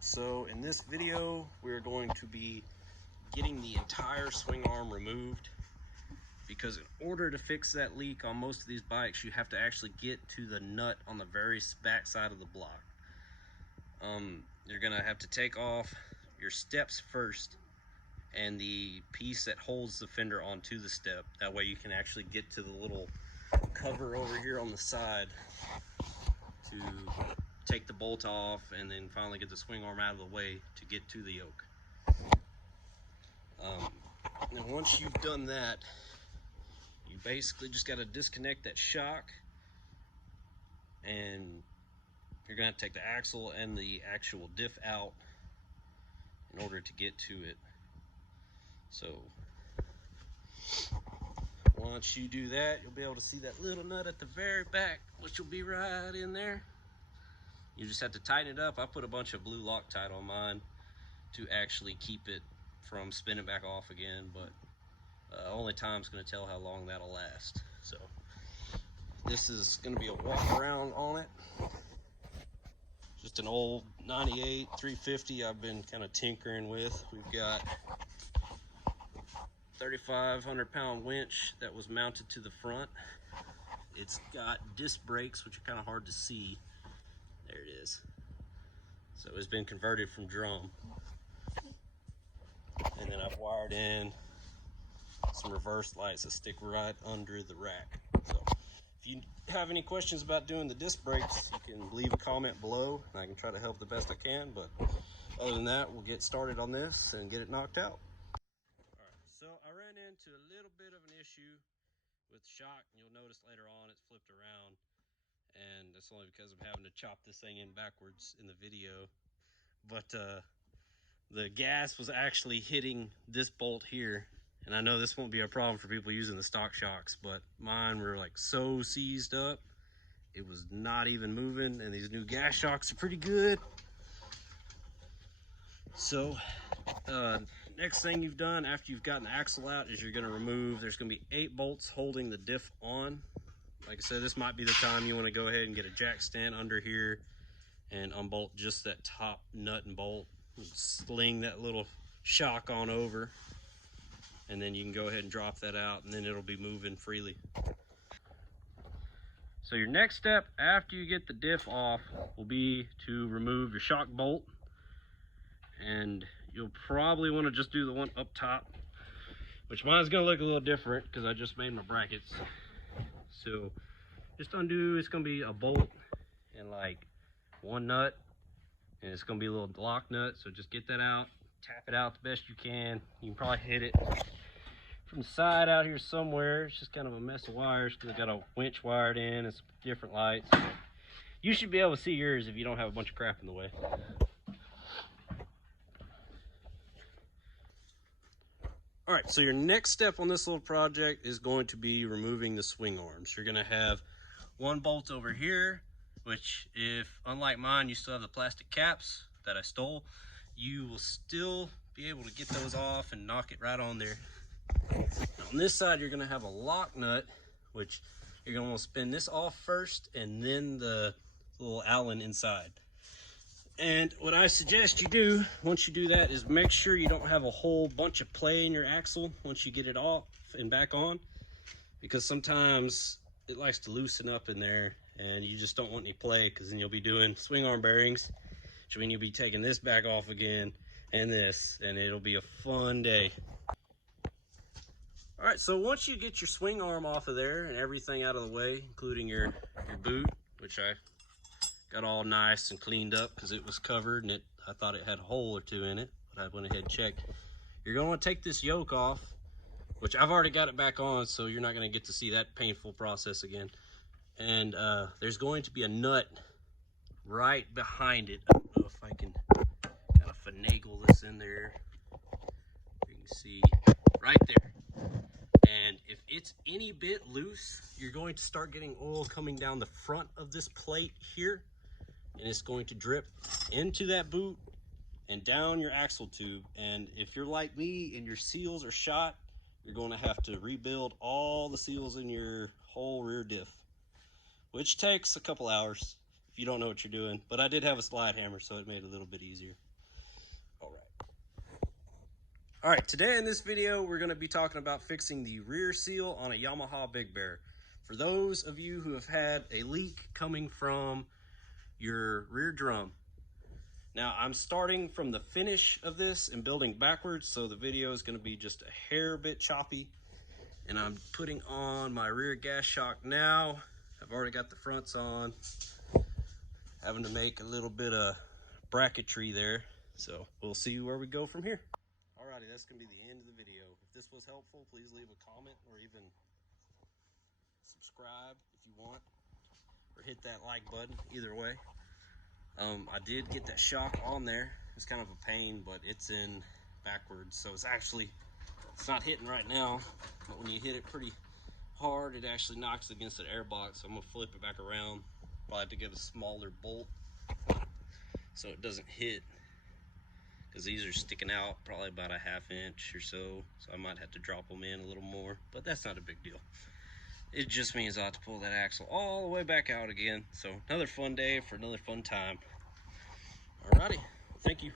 So in this video, we're going to be getting the entire swing arm removed, because in order to fix that leak on most of these bikes, you have to actually get to the nut on the very back side of the block. You're gonna have to take off your steps first and the piece that holds the fender onto the step. That way you can actually get to the little cover over here on the side to take the bolt off and then finally get the swing arm out of the way to get to the yoke. And once you've done that, you basically just got to disconnect that shock, and you're going to take the axle and the actual diff out in order to get to it. So once you do that, you'll be able to see that little nut at the very back, which will be right in there. You just have to tighten it up. I put a bunch of blue Loctite on mine to actually keep it from spinning back off again, but only time's going to tell how long that'll last. So this is going to be a walk around on it. Just an old 98 350 I've been kind of tinkering with. We've got 3,500 pound winch that was mounted to the front. It's got disc brakes, which are kind of hard to see. There it is. So it's been converted from drum. And then I've wired in some reverse lights that stick right under the rack. So if you have any questions about doing the disc brakes, you can leave a comment below and I can try to help the best I can. But other than that, we'll get started on this and get it knocked out. Alright, so I ran into a little bit of an issue with shock. You'll notice later on it's flipped around, and that's only because I'm having to chop this thing in backwards in the video. But the gas was actually hitting this bolt here, and I know this won't be a problem for people using the stock shocks, but mine were like so seized up it was not even moving, and these new gas shocks are pretty good. So next thing you've done after you've gotten the axle out is you're going to remove, there's going to be 8 bolts holding the diff on. Like I said, this might be the time you want to go ahead and get a jack stand under here and unbolt just that top nut and bolt, sling that little shock on over, and then you can go ahead and drop that out, and then it'll be moving freely. So your next step after you get the diff off will be to remove your shock bolt, and you'll probably want to just do the one up top, which mine's going to look a little different because I just made my brackets. So just undo, it's going to be a bolt and like one nut, and it's going to be a little lock nut. So just get that out, tap it out the best you can. You can probably hit it from the side out here somewhere. It's just kind of a mess of wires because I got a winch wired in and some different lights. You should be able to see yours if you don't have a bunch of crap in the way. All right, so your next step on this little project is going to be removing the swing arms. You're gonna have one bolt over here, which, if unlike mine, you still have the plastic caps that I stole, you will still be able to get those off and knock it right on there. Now, on this side, you're gonna have a lock nut, which you're gonna want to spin this off first and then the little Allen inside. And what I suggest you do once you do that is make sure you don't have a whole bunch of play in your axle once you get it off and back on, because sometimes it likes to loosen up in there and you just don't want any play, because then you'll be doing swing arm bearings, which means you'll be taking this back off again and this, and it'll be a fun day. All right, so once you get your swing arm off of there and everything out of the way, including your boot, which I got all nice and cleaned up because it was covered and I thought it had a hole or two in it, but I went ahead and checked. You're going to want to take this yoke off, which I've already got it back on, so you're not going to get to see that painful process again. And there's going to be a nut right behind it. I don't know if I can kind of finagle this in there. You can see right there. And if it's any bit loose, you're going to start getting oil coming down the front of this plate here, and it's going to drip into that boot and down your axle tube. And if you're like me and your seals are shot, you're going to have to rebuild all the seals in your whole rear diff, which takes a couple hours if you don't know what you're doing. But I did have a slide hammer, so it made it a little bit easier. All right, today in this video, we're gonna be talking about fixing the rear seal on a Yamaha Big Bear. For those of you who have had a leak coming from your rear drum. Now I'm starting from the finish of this and building backwards, so the video is gonna be just a hair bit choppy. And I'm putting on my rear gas shock now. I've already got the fronts on. Having to make a little bit of bracketry there. So we'll see where we go from here. Alrighty, that's gonna be the end of the video. If this was helpful, please leave a comment or even subscribe if you want, or hit that like button, either way. I did get that shock on there. It's kind of a pain, but it's in backwards, so it's not hitting right now, but when you hit it pretty hard, it actually knocks against the air box. So I'm gonna flip it back around. Probably have to get a smaller bolt so it doesn't hit, because these are sticking out probably about a ½ inch or so, so I might have to drop them in a little more, but that's not a big deal. It just means I have to pull that axle all the way back out again. So another fun day for another fun time. Alrighty, thank you.